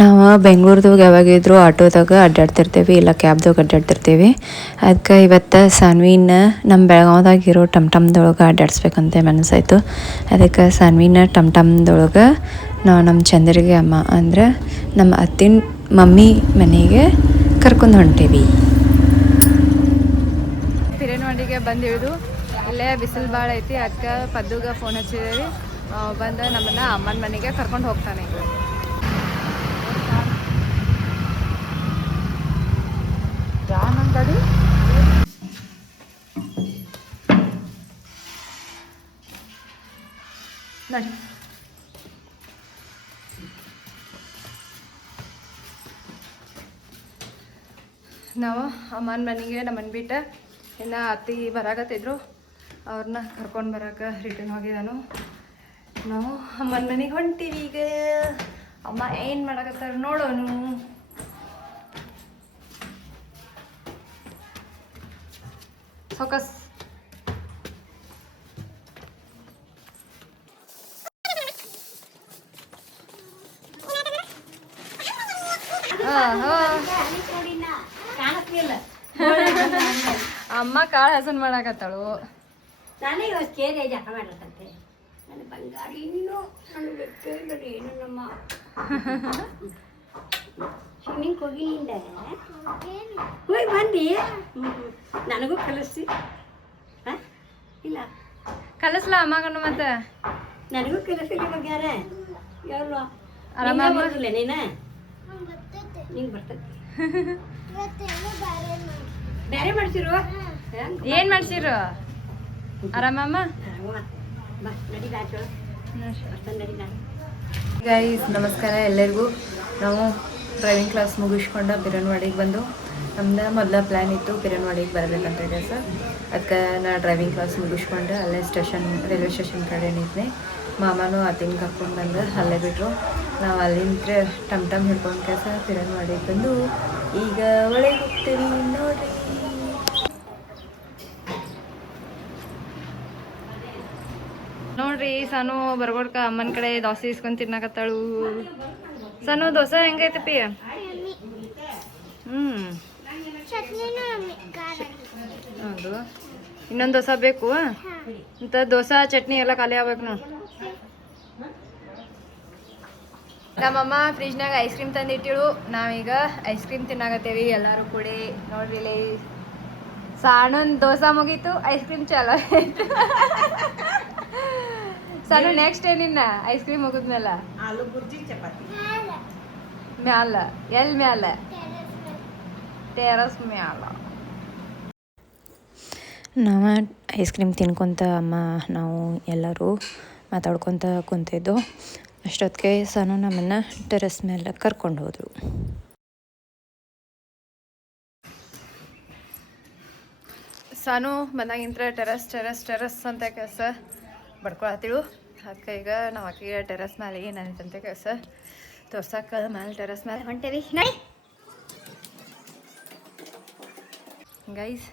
ನಾವು ಬೆಂಗ್ಳೂರ್ದಾಗ ಯಾವಾಗಿದ್ರು ಆಟೋದಾಗ ಅಡ್ಡಾಡ್ತಿರ್ತೀವಿ ಇಲ್ಲ ಕ್ಯಾಬ್ದಾಗ ಅಡ್ಡಾಡ್ತಿರ್ತೀವಿ. ಅದಕ್ಕೆ ಇವತ್ತು ಸಾನ್ವಿನ ನಮ್ಮ ಬೆಳಗಾವ್ದಾಗಿರೋ ಟಮ್ಟಮ್ದೊಳಗೆ ಅಡ್ಡಾಡ್ಸ್ಬೇಕಂತ ಮನಸ್ಸಾಯಿತು. ಅದಕ್ಕೆ ಸಾನ್ವಿನ ಟಮ್ಟಮ್ದೊಳಗೆ ನಾವು ನಮ್ಮ ಚಂದ್ರಿಗೆ ಅಮ್ಮ ಅಂದ್ರೆ ನಮ್ಮ ಅತ್ತಿನ ಮಮ್ಮಿ ಮನೆಗೆ ಕರ್ಕೊಂಡು ಹೊಂಟೀವಿ. ಹಿರೇನವಾಡಿಗೆ ಬಂದು ಇಳಿದು ಇಲ್ಲೇ ಬಿಸಿಲು ಭಾಳ ಐತಿ. ಅದಕ್ಕೆ ಪದ್ದುಗೆ ಫೋನ್ ಹಚ್ಚಿದೇವಿ. ಬಂದು ನಮ್ಮನ್ನು ಅಮ್ಮನ ಮನೆಗೆ ಕರ್ಕೊಂಡು ಹೋಗ್ತಾನೆ. ಗಾಡಿ ನೋಡಿ ನಾವು ಅಮ್ಮನ ಮನೆಗೆ ನಮ್ಮನ್ನು ಬಿಟ್ಟು ಇನ್ನು ಅತ್ತಿ ಬರಾಕತ್ತಿದ್ರು. ಅವ್ರನ್ನ ಕರ್ಕೊಂಡು ಬರೋಕೆ ರಿಟರ್ನ್ ಹೋಗಿದ್ದಾನು. ನಾವು ಅಮ್ಮನ ಮನೆಗೆ ಹೊಂಟೀವಿ. ಈಗ ಅಮ್ಮ ಏನು ಮಾಡಕತ್ತಾರ ನೋಡೋನು. ಫೋಕಸ್. ಅಮ್ಮ ಕಾಳು ಹಸನ್ ಮಾಡಾಕತ್ತಾಳು. ನನಗೂ ಕಲಿಸಿ ಇಲ್ಲ ಕಲಿಸ್ಲ ಅಮ್ಮಗನು ಮತ್ತೆ ನನಗೂ ಕಲಿಸಿಲ್ಲ ಬಗ್ಯಾರ ಯಾವ ಆರಾಮ ನೀನ ನಿಂಗೆ ಬರ್ತೈತಿ. ಬೇರೆ ಮಾಡ್ಸಿರು ಏನ್ ಮಾಡ್ಸಿರು ಆರಾಮಮ್ಮ. ಗೈಸ್ ನಮಸ್ಕಾರ ಎಲ್ಲರಿಗೂ. ನಾವು ಡ್ರೈವಿಂಗ್ ಕ್ಲಾಸ್ ಮುಗಿಸ್ಕೊಂಡು ಪಿರನ್ವಾಡಿಗೆ ಬಂದು ನಮ್ದು ಮೊದಲ ಪ್ಲ್ಯಾನ್ ಇತ್ತು ಪಿರನ್ವಾಡಿಗೆ ಬರಬೇಕಂತ ಇದೆ ಸರ್. ಅದಕ್ಕೆ ನಾ ಡ್ರೈವಿಂಗ್ ಕ್ಲಾಸ್ ಮುಗಿಸ್ಕೊಂಡು ಅಲ್ಲೇ ರೈಲ್ವೆ ಸ್ಟೇಷನ್ ಕಡೆ ನಿಂತೆ ಮಾಮನೂ ಅತ್ತಿನ ಕರ್ಕೊಂಡು ಬಂದು ಅಲ್ಲೇ ಬಿಟ್ಟರು. ನಾವು ಅಲ್ಲಿಂದ ಟಮ್ ಹಿಡ್ಕೊಂಡು ಕೆಲಸ ಪಿರನ್ವಾಡಿಗೆ ಬಂದು ಈಗ ಒಳಗೆ ಹೋಗ್ತೀವಿ ನೋಡ್ರಿ. ನೋಡ್ರಿ ಸಾನು ಬರ್ಗೋಡ್ಕ ಅಮ್ಮನ ಕಡೆ ದೋಸೆ ಇಸ್ಕೊಂಡು ತಿನ್ನಕತ್ತಾಳು. ಸಾನು ದೋಸೆ ಹೆಂಗೈತಪ್ಪಿ? ಹೌದು. ಇನ್ನೊಂದು ದೋಸೆ ಬೇಕು ಅಂತ. ದೋಸೆ ಚಟ್ನಿ ಎಲ್ಲ ಖಾಲಿ ಆಗ್ಬೇಕು ನೋಡಿ. ನಮ್ಮಮ್ಮ ಫ್ರಿಜ್ನಾಗ ಐಸ್ ಕ್ರೀಮ್ ತಂದಿಟ್ಟಿಳು. ನಾವೀಗ ಐಸ್ ಕ್ರೀಮ್ ತಿನ್ನಾಗತ್ತೇವಿ ಎಲ್ಲರೂ ಕೂಡಿ. ನೋಡ್ರಿ ಇಲ್ಲಿ ಸಾಣನ್ ದೋಸೆ ಮುಗೀತು, ಐಸ್ ಕ್ರೀಮ್ ಚಾಲು ಆಯ್ತು. ಸಾನು ನೆಕ್ಸ್ಟ್ ಏನಿನ್ನ ಐಸ್ ಕ್ರೀಮ್ ಮುಗಿದ್ಮೇಲೆ ಆಲೂ ಬುರ್ಜಿ ಚಪಾತಿ ಮ್ಯಾಲ ಎಲ್ ಮ್ಯಾಲ ಟೆರಸ್ ಮ್ಯಾಲ. ನಾವು ಐಸ್ ಕ್ರೀಮ್ ತಿನ್ಕೊತ ಅಮ್ಮ ನಾವು ಎಲ್ಲರೂ ಮಾತಾಡ್ಕೊತ ಕುಂತಿದ್ದು. ಅಷ್ಟೊತ್ತಿಗೆ ಸಾನು ನಮ್ಮನ್ನು ಟೆರಸ್ ಮೇಲೆ ಕರ್ಕೊಂಡು ಹೋದರು. ಸಾನು ಬಂದಾಗಿಂತ್ರ ಟೆರಸ್ ಅಂತ ಕೆಲಸ ಬಡ್ಕೊಳತ್ತಿಳು. ಅದಕ್ಕೆ ಈಗ ನಾವು ಆಕೆಗೆ ಟೆರಸ್ ಮೇಲೆ ಏನಂತ ಕೆಲಸ ತೋರ್ಸಕ್ಕೆ ಮೇಲೆ ಟೆರಸ್ ಮೇಲೆ ಹೊಂಟೇವಿ. ನೋಡಿ ಗೈಸ್,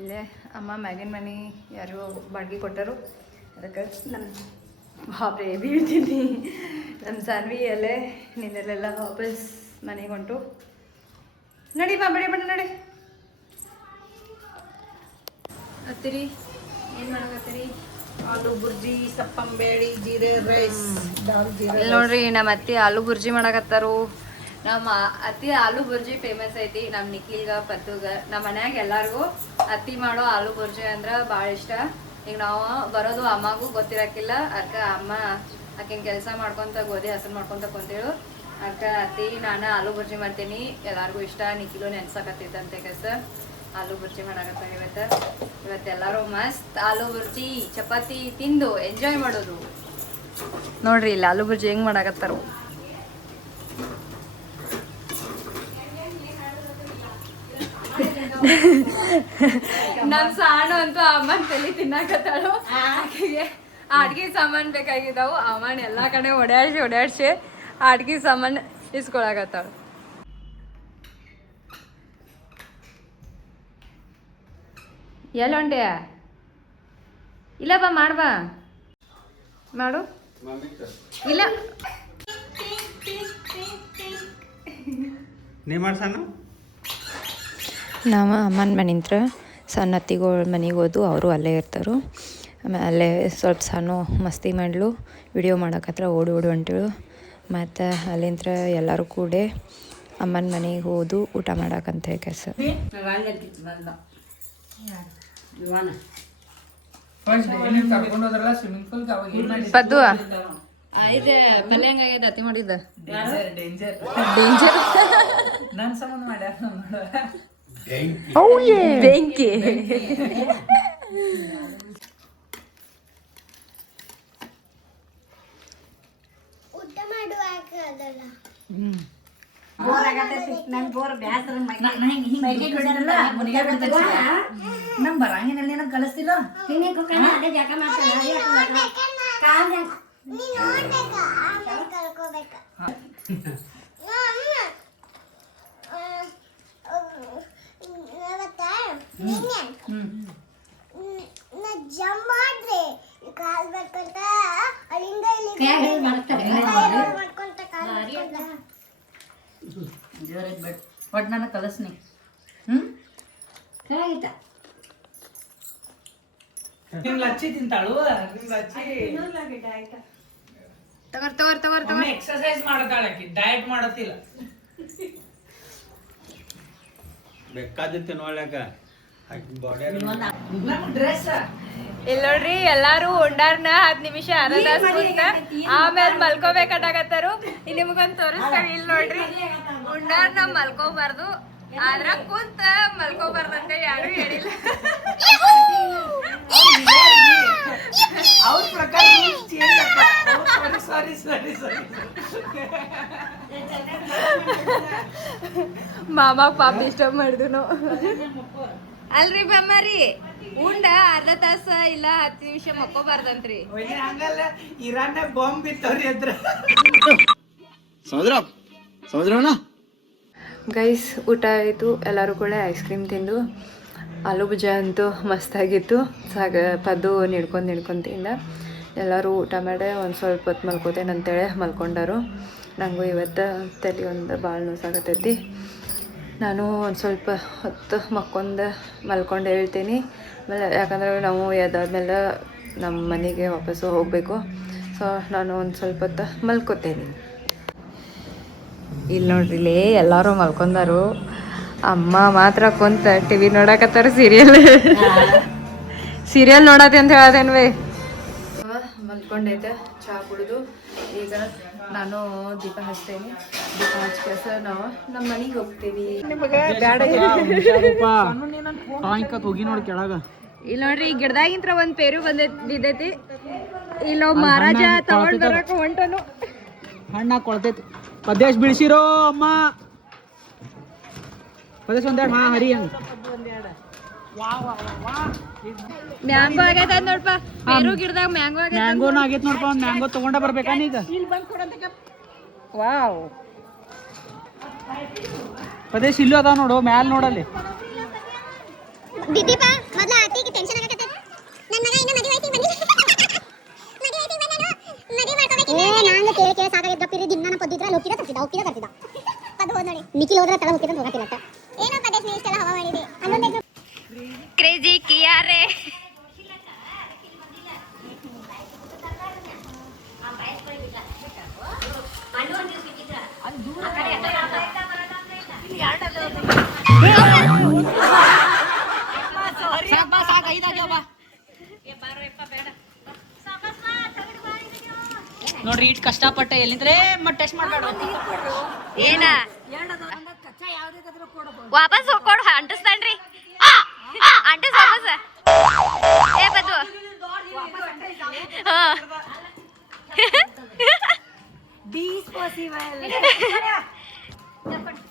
ಇಲ್ಲೇ ಅಮ್ಮ ಮ್ಯಾಗಿನ ಮನೆ ಯಾರು ಬಾಡಿಗೆ ಕೊಟ್ಟರು. ಅದಕ್ಕೆ ನಮ್ಮ ಬಾಬ್ರೆ ಬೀಳ್ತೀನಿ. ನಮ್ಮ ಸಾನ್ವಿ ಅಲ್ಲೇ ನಿನ್ನೆಲ್ಲ ವಾಪಸ್ ಮನೆಗೆ ಹೊಂಟು. ನಡಿ ಬಾ ಬಡಿ ಬಣ್ಣ ನಡಿ. ಹತ್ತಿರಿ ಏನು ಮಾಡಕತ್ತೀರಿ? ಆಲೂ ಬುರ್ಜಿ ಸಪ್ಪಂಬೇಳಿ ಜೀರೆ ರೈಸ್ ದಾಲ್ ಜೀರೆ. ನೋಡ್ರಿ ನಮ್ಮ ಅತ್ತಿ ಆಲೂ ಬುರ್ಜಿ ಮಾಡಕತ್ತಾರು. ನಮ್ಮ ಅತ್ತಿ ಆಲೂ ಬುರ್ಜಿ ಫೇಮಸ್ ಐತಿ ನಮ್ಮ ನಿಖಿಲ್ಗ ಪತ್ತುಗ. ನಮ್ಮ ಮನ್ಯಾಗ ಎಲ್ಲರಿಗೂ ಅತ್ತಿ ಮಾಡೋ ಆಲೂ ಬುರ್ಜಿ ಅಂದ್ರೆ ಭಾಳ ಇಷ್ಟ. ಈಗ ನಾವು ಬರೋದು ಅಮ್ಮಗೂ ಗೊತ್ತಿರಕ್ಕಿಲ್ಲ. ಅದಕ್ಕೆ ಅಮ್ಮ ಆಕಿನ ಕೆಲಸ ಮಾಡ್ಕೊತ ಗೋಧಿ ಹಸನ್ ಮಾಡ್ಕೊತ ಕುಂತೇಳು. ಅದಕ್ಕೆ ಅತ್ತಿ ನಾನು ಆಲೂ ಬುರ್ಜಿ ಮಾಡ್ತೀನಿ, ಎಲ್ಲರಿಗೂ ಇಷ್ಟ. ನಿಖಿಲು ನೆನ್ಸಕತ್ತೈತಂತೆ ಕೆಲಸ ಆಲೂ ಬುರ್ಜಿ ಮಾಡಕತ್ತಾರ. ಇವತ್ತೆಲ್ಲರೂ ಮಸ್ತ್ ಆಲೂ ಬುರ್ಜಿ ಚಪಾತಿ ತಿಂದು ಎಂಜಾಯ್ ಮಾಡೋದು. ನೋಡ್ರಿ ಇಲ್ಲಿ ಆಲೂ ಬುರ್ಜಿ ಹೆಂಗ್ ಮಾಡಕತ್ತಾರು. ನಮ್ ಸಾಣು ಅಂತೂ ಅಮ್ಮನ ತಲೆ ತಿನ್ನಾಕತ್ತಾಳು. ಆಕೆಗೆ ಅಡ್ಗೆ ಸಾಮಾನು ಬೇಕಾಗಿದ್ದಾವು. ಅಮ್ಮನ ಎಲ್ಲಾ ಕಡೆ ಓಡಾಡ್ಸಿ ಅಡ್ಗೆ ಸಾಮಾನು ಇಸ್ಕೊಳಕತ್ತಾಳು. ಎಲ್ಲ ಹೊಂಟೆಯ? ಇಲ್ಲ ಬಾ ಮಾಡ್ಬಾ ಮಾಡು. ಇಲ್ಲ ನೀ ಮಾಡ್ಸಣ್ಣ ನಾವು ಅಮ್ಮನ ಮನಿಂತ್ರ ಸಣ್ಣ ಅತ್ತಿಗಳ ಮನೆಗೆ ಹೋದು ಅವರು ಅಲ್ಲೇ ಇರ್ತಾರೆ. ಆಮೇಲೆ ಸ್ವಲ್ಪ ಸಣ್ಣ ಮಸ್ತಿ ಮಾಡಲು ವಿಡಿಯೋ ಮಾಡಕತ್ರ ಓಡಿ ಹೊಂಟಿಳು. ಮತ್ತು ಅಲ್ಲಿಂತ್ರ ಎಲ್ಲರೂ ಕೂಡ ಅಮ್ಮನ ಮನೆಗೆ ಹೋದು ಊಟ ಮಾಡಕ್ಕಂತ ಹೇಳಿ ಕೆಲಸ. ಪದ್ದು ಇದೆ ಪಲ್ಯ ಹೆಂಗಾಗ್ಯದ ಅತಿ ಮಾಡಿದ್ದ ನನ್ ಸಂಬಂಧ ಮಾಡ್ಯಾರ ಬೆಂಕಿ ನಮ್ ಬರಂಗಿನಲ್ಲಿ ನಂಗೆ ಕಲಿಸ್ತಿಲ್ಲ ಒಟ್ಟು ನನಗೆ ಕಲಿಸ್ನಿ ನಿಮ್ ಲಚ್ಚಿ ತಿಂತಾಳು ನಿಮ್ ಲಚ್ಚಿ ತಗೋರ್ ಎಕ್ಸರ್ಸೈಸ್ ಮಾಡತಾಳೆ ಡಯಟ್ ಮಾಡತ್ತಿಲ್ಲ ಬೇಕಾದಿತ್ತು ನೋಡ್ಯಾಕ ನಮ್ ಡ್ರೆಸ್ ಇಲ್ಲಿ ನೋಡ್ರಿ ಎಲ್ಲಾರು ಉಂಡಾರ್ನ 10 ನಿಮಿಷ ಅರ್ಧ ತಾಸ್ ಕುಂತ ಆಮೇಲೆ ಮಲ್ಕೋಬೇಕಾಗತ್ತಾರು. ಇಲ್ಲಿ ನಿಮ್ಗೊಂದು ತೋರಿಸ್ತಾವೆ. ಇಲ್ಲಿ ನೋಡ್ರಿ ಉಂಡಾರ್ನ ಮಲ್ಕೋಬಾರ್ದು, ಆದ್ರ ಕುಂತ ಮಲ್ಕೋಬಾರ್ದಂತ ಯಾರು ಹೇಳಿಲ್ಲ. ಅವ್ರ ಪ್ರಕಾರ ಸಾರಿ ಮಾಮ ಪಾಪ ಡಿಸ್ಟರ್ಬ್ ಮಾಡಿದ್ವಿ ನಾವು. ಅಲ್ರಿ ಬಮ್ಮರಿ ಉಂಡ ಅರ್ಧ ತಾಸ ಇಲ್ಲ 10 ನಿಮಿಷ ಮಕ್ಕೋಬಾರ್ದಂತ್ರಿ. ಹಂಗಲ್ಲ ಇರಾನ್ ಬಾಂಬ್ ಬಿತ್ತವ್ರಿ ಅದ್ರ ಸಮುದ್ರ ಗೈಸ್ ಊಟ ಆಯಿತು. ಎಲ್ಲರೂ ಕೂಡ ಐಸ್ ಕ್ರೀಮ್ ತಿಂದು ಆಲೂ ಭುಜ ಅಂತೂ ಮಸ್ತಾಗಿತ್ತು. ಪದ್ದು ನಿಡ್ಕೊಂಡು ತಿಂದ. ಎಲ್ಲರೂ ಊಟ ಮಾಡಿ ಒಂದು ಸ್ವಲ್ಪ ಹೊತ್ತು ಮಲ್ಕೋತೇನೆ ಅಂತೇಳಿ ಮಲ್ಕೊಂಡರು. ನನಗೂ ಇವತ್ತು ತಲೆ ಒಂದು ಭಾಳ ನೋಸಾಗತ್ತೈತಿ. ನಾನು ಒಂದು ಸ್ವಲ್ಪ ಹೊತ್ತು ಮಲ್ಕೊಂಡು ಹೇಳ್ತೀನಿ. ಆಮೇಲೆ ಯಾಕಂದ್ರೆ ನಾವು ಎದ್ದಾದ್ಮೇಲೆ ನಮ್ಮ ಮನೆಗೆ ವಾಪಸ್ಸು ಹೋಗಬೇಕು. ಸೊ ನಾನು ಒಂದು ಸ್ವಲ್ಪ ಹೊತ್ತು ಮಲ್ಕೋತೇನೆ. ಇಲ್ಲಿ ನೋಡ್ರಿ ಇಲ್ಲಿ ಎಲ್ಲರೂ ಮಲ್ಕೊಂಡಾರು. ಅಮ್ಮ ಮಾತ್ರ ಕುಂತ ಟಿವಿ ನೋಡಕತ್ತಾರ. ಸೀರಿಯಲ್ ನೋಡತ್ತೆ ಅಂತ ಹೇಳದೇನ್ವಿ. ಮಲ್ಕೊಂಡೈತೆ ಚಹಾ ಕುಡಿದು ಈಗ ನಾನು ದೀಪ ಹಚ್ತೇನೆ. ದೀಪ ಹಚ್ಚಿಸ ನಾವು ನಮ್ಮ ಮನೆಗೆ ಹೋಗ್ತೀವಿ. ನಿಮಗೆ ಹೋಗಿ ನೋಡಿ ಕೆಳಗ. ಇಲ್ಲಿ ನೋಡ್ರಿ ಈ ಗಿಡದಾಗಿಂತ್ರ ಒಂದ್ ಪೇರು ಬಿದ್ದೈತಿ. ಇಲ್ಲಿ ಮಹಾರಾಜ ತಗೊಂಡ್ ಬರಕ ಹೊಂಟನು. ಹಣ್ಣ ಕೊಳ್ತೈತಿ. ಪದೇಶ್ ಬಿಡಿಸಿರೋ ಅಮ್ಮ. ಪದೇಶ್ ಒಂದೆರಡು ಹಾ ಹರಿ ಹಂಗ ಮ್ಯಾಂಗೋ ಆಗೈತ ನೋಡ್ಪ. ಪೇರು ಗಿಡದಾಗ ಮ್ಯಾಂಗೋ ಆಗೈತ. ಮ್ಯಾಂಗೋನ ಆಗೈತ್ ನೋಡ್ಪ. ಒಂದ್ ಮ್ಯಾಂಗೋ ತಗೊಂಡ ಬರ್ಬೇಕಾ ಈಗ. ವಾವ್ ಪದೇಶ್ ಇಲ್ಲೂ ಅದಾವ ನೋಡು ಮ್ಯಾಲ್ ನೋಡಲ್ಲಿ. ದೀದೀಪ ಮೊದಲ ಆತಿಗೆ ಟೆನ್ಷನ್ ಆಗಕತ್ತೆ. ನನ್ನ ಮಗ ಇನ್ನ ಮದುವೆ ಆಯ್ತು ಬಂದಿ. ಮದುವೆ ಆಯ್ತು ಬಂದನು. ಮದುವೆ ಮಾಡ್ಕೋಬೇಕಿಲ್ಲ. ನಾನು ಕೇಳಿ ಸಾಕಾಗಿದ್ದ ಪಿರಿ ದಿನ ನಾನು ಪದ್ದಿದ್ರ ಲೋಕಿದ ತರ್ತಿದ್ದ. ಪದ ಹೋದ ನೋಡಿ. ನಿಖಿಲ್ ಹೋದ್ರೆ ತಳ ಹೋಗಿದ್ದ ಹೋಗತಿಲ್ಲ. ಏನೋ ಪದೇಶ್ ನೀ ಇಷ್ಟೆಲ್ಲ ಹವಾ ಮಾಡಿದೆ. ಅನ್ನೊಂದು ಕ್ರೇಜಿ ಕಿಯಾರೆ ನೋಡ್ರಿ ಇಟ್ ಕಷ್ಟಪಟ್ಟೆ ಎಲ್ಲಿಂದ್ರೆ ಟೆಸ್ಟ್ ಮಾಡ್ಬೇಡ. ಏನ ವಾಪಸ್ ಹೋಗ್ಕೊಡು. ಅಂಟಿಸ್ತಾನ್ರಿ ಅಂಟಿಸ್ ವಾಪಸ್. ಏ ಬದ್ದು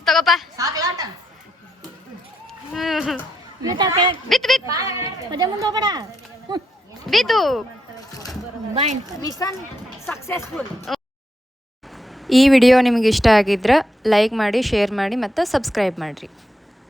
ತಗೋಪ. ಬಿತ್ತು ಪದೇ ಮುಂದೆ ಹೋಗಬೇಡ. ಬಿತ್ತು ಮಿಷನ್ ಸಕ್ಸಸ್ಫುಲ್. ಈ ವಿಡಿಯೋ ನಿಮಗೆ ಇಷ್ಟ ಆಗಿದ್ರೆ ಲೈಕ್ ಮಾಡಿ, ಶೇರ್ ಮಾಡಿ ಮತ್ತು ಸಬ್ಸ್ಕ್ರೈಬ್ ಮಾಡಿರಿ.